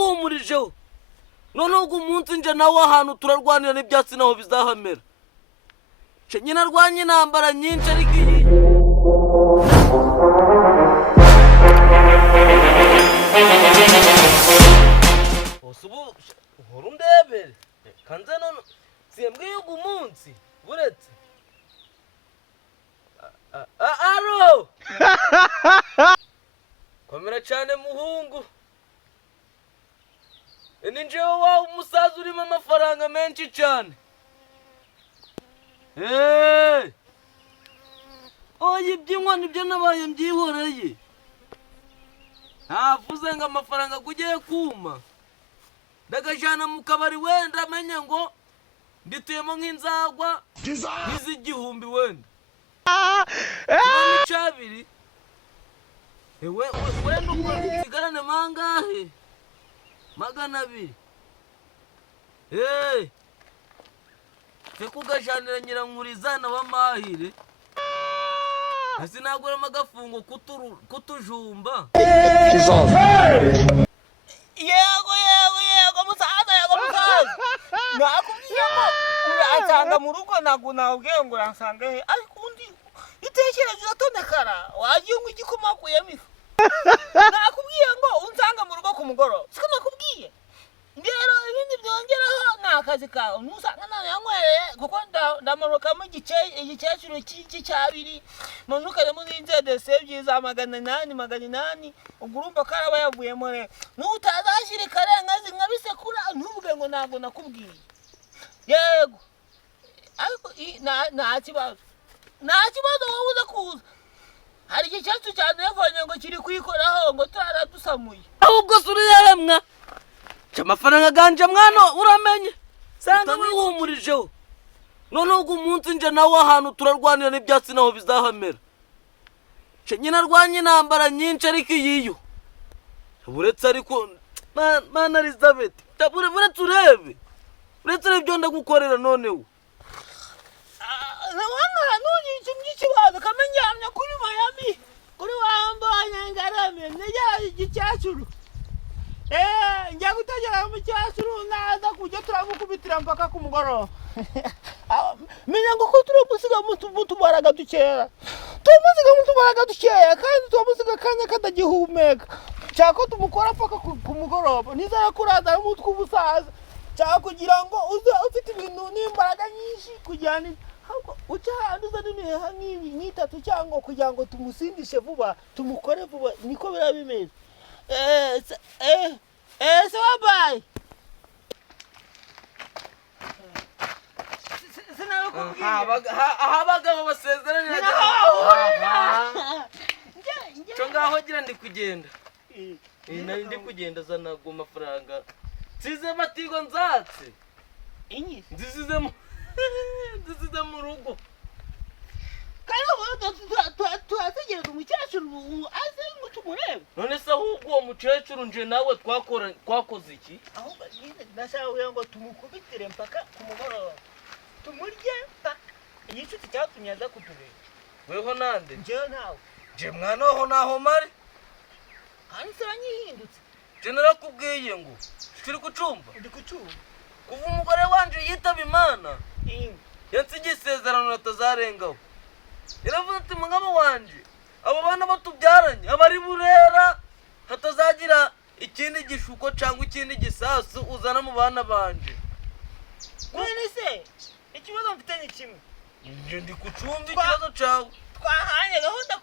ndabihumurijeho noneho ugu munsi nje nawe ahantu turarwanira n'ibyatsi naho bizahamera nyina arwanye intambara nyinshi ariko iyi ubu uhora undebere kanze none siyembwiye ugu munsi buretse aro komera cyane muhungu ni njewe wawe umusaza urimo amafaranga menshi cyane oya iby'inkwa nibyo nabaye mbyihoreye ntavuze ngo amafaranga kugiye kuma ndagajana mu kabari wenda amenye ngo ndituyemo nk'inzagwa n'iz'igihumbi wenda n'icabiri wenda ubwo nsigarane mangahe 200 feko ugajanira nyirankurizana w'amahire sinaguramo agafungo kutujumba yego musaza nakubwiye ngo uransanga mu rugo ntabwo nawubwiye ngo uransanga he ariko undi itekerezo uratondekara wagiye ngo igikoma kuyemo ifu nakubwiye ngo unsanga mu rugo ku mugoroba siko nakubwiye rero ibindi byongeraho ni akazi kawe ntusanga nane yanywereye kuko ndamarukamo igikecuru cy'abiri manukaremo n'inzedese byiza 800 ubwo urumva ko araba yavuyemo rero n'utazashyira ikarengazi nkabisekura ntuvuge ngo ntabwo nakubwiye yego ariko nta kibazo wowe uza kuza hari igikecuru cyane yavanye ngo kiri kwikoraho ngo turaradusamuye ahubwo suri yaremwa amafaranga ganje mwana uramenye sanga wihumurijeho noneho ugu munsi nje nawe ahantu turarwanira n'ibyatsi naho bizahamera nyina arwanye intambara nyinshi ariko iyiyo buretse ariko mana Elizabeth buretse urebe ibyo ndagukorera noneho wana nuni ikibazo kamenyamya kuri Miami kuri wambanye ngarame nejya igicacuru njya gutegera mu cyacuru naza kujya turamukubitira mpaka ku mugoroba menya ngo ko turamusiga mutubaraga dukera kandi turamusiga kanya katagihumeka cyako tumukora paka ku mugoroba nizara kuraza umutwe ubusaza cyako kugira ngo uze ufite ibintu n'imbaraga nyinshi kujyana uca hantu uzaniniha nk'itatu cyangwa kugira ngo tumusindishe vuba tumukore vuba niko bira bimeze sawa bye abagabo basezeranye cyo ngaho gira ndi kugenda nari ndi kugenda zana go mafaranga nsize matigo nzatse nzize mu rugo turategereza umukecuru aze ngo tumurebe none se ahubwo uwo mukecuru nje nawe twakoze iki ahubwo ndashaka ngo tumukubitire mpaka ku mugoroba tumurye mpaka igicuti cyatumye aza kutureba weho nande njyewe nawe nje mwana waho naho mari kandi sara nyihindutse nje narakubwiye ngo turi kucumba ndi kucumba kuva umugore wanje yitaba Imana yansigiye isezerano atazarengaho yaravuze ati mugabo wanje abo bana batubyaranye abari burera hatazagira ikindi gishuko cyangwa ikindi gisasu uzana mu bana banje none se ikibazo mfite ni kimwe nje ndi kucumba ikibazo cyawe twahanye gahunda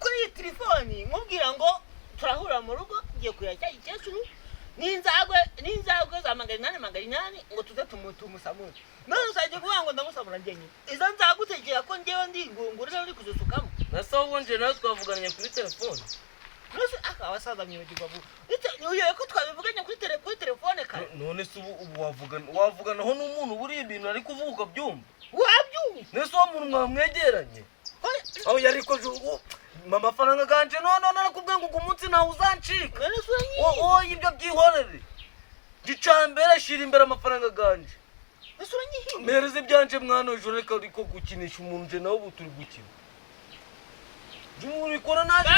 kuri iyi telefoni nkubwira ngo turahura mu rugo ngiye kuyajya igicecuru n'inzagwe za 800 ngo tuze tumusamure none usajye kuvuga ngo ndamusamura njye nyine izo nzagutegera ko njyewe ndi ingunguru uri kuzisukamo nase ahubwo nje nawe twavuganye kuri telefone nose abasaza mwibagirwa vuba uyoye ko twabivuganye kuri telefone kare none se ubu wavuganaho n'umuntu buri ibintu ari kuvuga byumva wabyumva nese uwo muntu mwamwegeranye aho yari ko amafaranga ganje none narakubwiye ngo ugu munsi nawe uzancika ibyo byihorere gicambere shira imbere amafaranga ganje mpereze ibyanje mwana w'ijoro reka ariko gukinisha umuntu nje nawe ubu turi gukina jumuri kora naje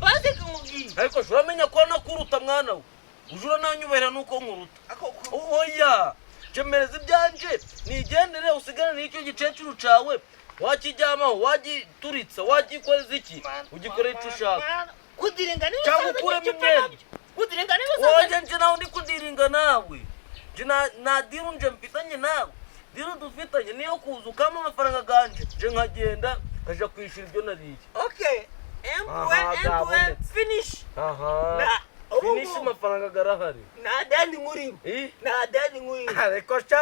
basi kumubwira ariko uramenya ko nakuruta mwana we ujura nanyubahira nuko nkuruta oya jemereza ibyanje nigendere usigane n'icyo gicecuru cawe wakijyamaho wagituritsa wagikoreza iki ugikorera icyo ushaka kudiringa niba cyangwa ukuremo imyenda kudiringa niba oya nje nawe ndi kudiringa nawe nje na diru nje mfitanye nawe diru dufitanye niyo kuza ukama amafaranga ganje nje nkagenda kaja kwishyura ibyo nariye okay M finish finish amafaranga garahari na dani ngurimo na dani ngurimo ariko cha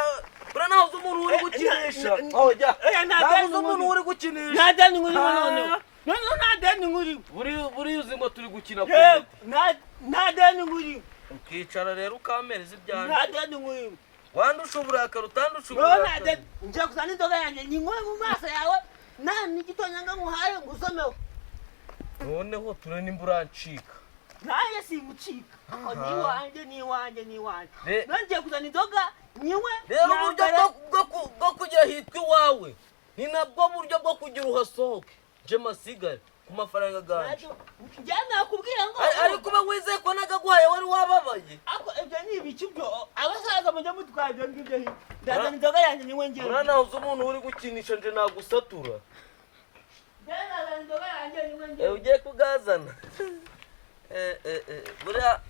bura naho umuntu uri gukinisha oya naho umuntu uri gukinisha na dani ngurimo none na dani ngurimo buri uzi ngo turi gukina na dani ngurimo ukicara rero ukamereza ibyanje na dani ngurimo wandusha uburakari utandusha uburakari nje kuzana inzoga yanjye ninywe mu maso yawe nani igitonyanga nguhaye ngusomeho noneho ture nimburancika naye singucika ni wanje nanje kuzana inzoga niwe rero uburyo bwo kugira hitwa iwawe ni nabwo buryo bwo kugira uhasohoke nje masigare ku mafaranga ganje njyana kubwira ngo ariko uba wizeye ko nagaguhaye wari wababaye ako ibyo ni ibiki byo abasaza mujya mutwara ibyo ngibyo hita ndazana inzoga yanjye niwe ngiye urana uzi umuntu uri gukinisha nje nagusatura ndazana inzoga yanjye niwe ngiye ugiye kugazana buriya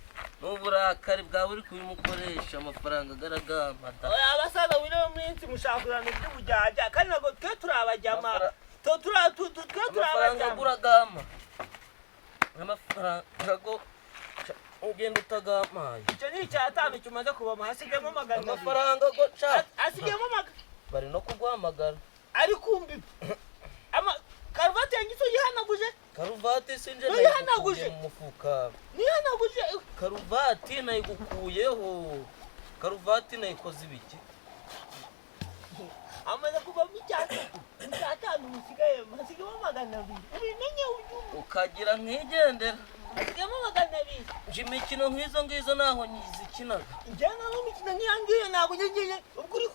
n'uburakari bwawe uri kubimukoresha amafaranga agaragamba abasaza b'ino minsi mushakirana iby'ubujyajya kandi ntabwo twe turabajyama amafaranga aguragama amafaranga go ugenda utagamaye icyo ni icyatanu kimaze kubama hasigayemo magana amafaranga go ca hasigayemo magana bari no kuguhamagara ari kumbi karuvati yanjye iso yihanaguje karuvati sinje yihanaguje mu mufuka yihanaguje karuvati nayigukuyeho karuvati nayikoze ibiki amaze kuvamo icyatanu musigaye hasigayemo magana abiri ubimenye ukagira nkigendera hasigayemo magana abiri nje imikino nk'izo ngizo naho nyizikinaga njyana n'imikino nk'iyo ngiyo ntabwo ngiye ubwo uri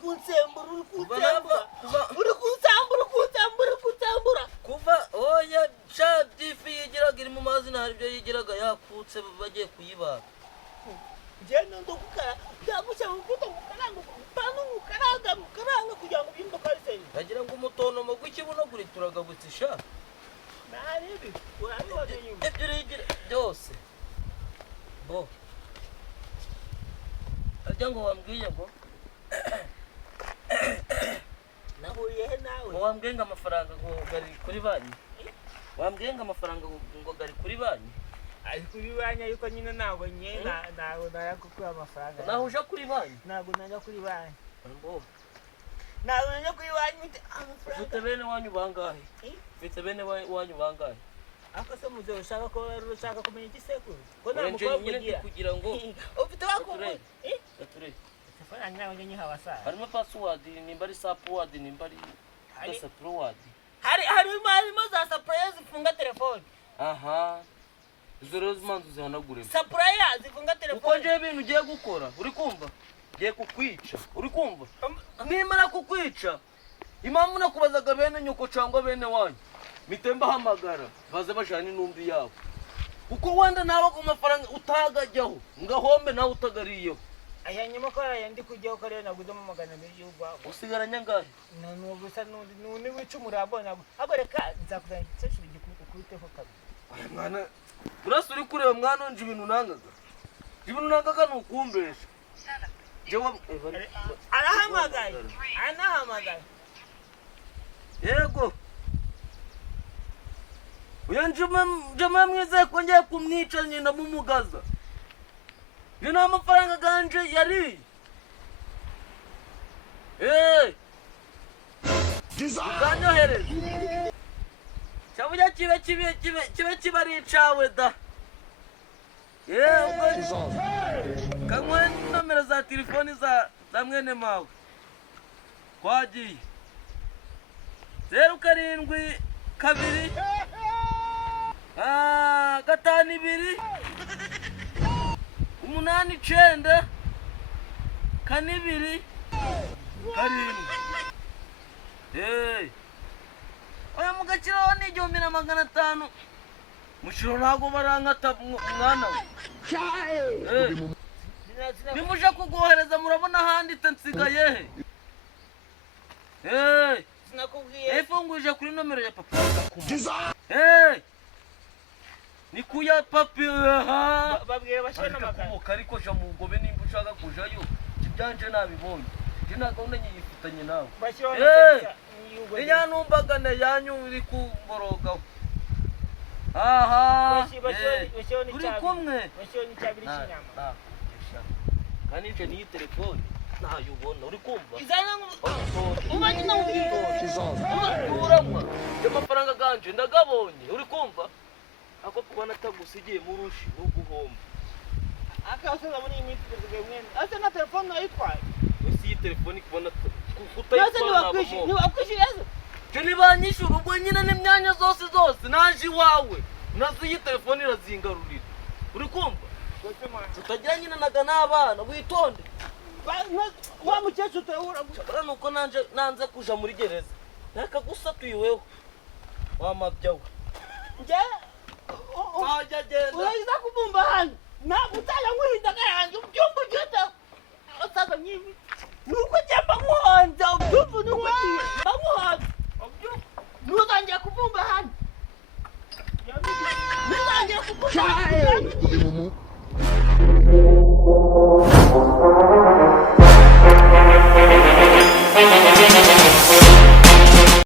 kunsembura kuva oya ca difi yigiraga iri mu mazi hari ibyo yigiraga yakutse bagiye kuyibaga njyana ndogukara byagushya ubuto gukaranga pano mukaranga kugira ngo bimbo kariseni bagira ngo umutonomo gw'ikibuno guri turagabutse sha naribi urabibona nyuma ibyo rigira byose bo ajya ngo wambwiye ngo nahuye he nawe ngo wambwiye ngo amafaranga ngo gari kuri banki wambwiye ngo amafaranga ngo gari kuri banki ari kuri banki ariko nyine ntabwo ntabwo nayakukuye amafaranga naho uja kuri banki ntabwo najya kuri banki bo ntabwo najya kuri banki amafaranga ufite bene wanyu bangahe ufite bene wanyu bangahe ako se muze ushaka kumenya igisekuru ko nta mukobwa kugira ngo ufite wakumbuye telefone nawe njye nyiha abasara harimo password nimba ari password nimba ari password harimo za surprise zifunga telefone aha izo rero zimanzu zihanagure surprise zifunga telefone uko nje ibintu ugiye gukora uri kumva ngiye kukwica uri kumva nimara kukwica impamvu nakubazaga bene nyoko cyangwa bene wanyu mitemba hamagara baze bajana intumbi yawe uko wenda nawe ku mafaranga utagajyaho ngahombe nawe utagariyeho aya nyuma ko yandi kujyaho ko rero naguzemo magana abiri y'urwabo usigaranye angahe nubusa n'undi wica umurambo ntabwo ahubwo reka nzakuzana igikecuru gikubiteho kabiri mwana urasa uri kureba mwana nje ibintu nangaga ni ukumbesha arahamagaye yego uyu njema mwizeye ko ngiye kumwica ngenda mumugaza ni nta mafaranga ganje yari ukanyohereza cyaburya kibe kiba ari icawe da kanywe nomero za telefoni za mwene mawe twagiye 07 2 5 2 8 9 2 7 oya mugakiraho ni 1500 mushiro ntago barankata mwana we nimuje kugohereza murabona handitse nsigaye he sinakubwiye ifunguje kuri nomero ya papa he ni kuya papi ha babwiye bashye n'amagana kumuka ariko ja mu ngobe nimba ushaka kujayo kibyanje nabibonye je nagahunda nyifitanye nawe iya numbagane yanyu iri kumborogaho aha uri kumwe kandi nje niyi telefone ntayo ubona uri kumva umanye nawubwiye uramwa amafaranga ganje ndagabonye uri kumva ako kubona atagusigiye mu rushi n'uguhomba akasoza muri iyi minsi kuzigaye mwene ase na telefone ayitwaye ese iyi telefone kubona ntiwakwishyuye je nibanyishyura ubwo nyine n'imyanya zose naje iwawe nazo iyi telefone irazingarurira uri kumva utagira nyine naga n'abana witonde wa mukecuru turahura gusa nuko nanze kuja muri gereza nakagusatuyeweho wamabyawe uraza kubumba hano utanga nk'uhindaga yanjye ubyumva ugenda usaza nk'ibi nuko njye mba nkuhonze ubyumva nuko mba nkuhonze ntuzongeye kubumba hano ntuzongeye kubumba hano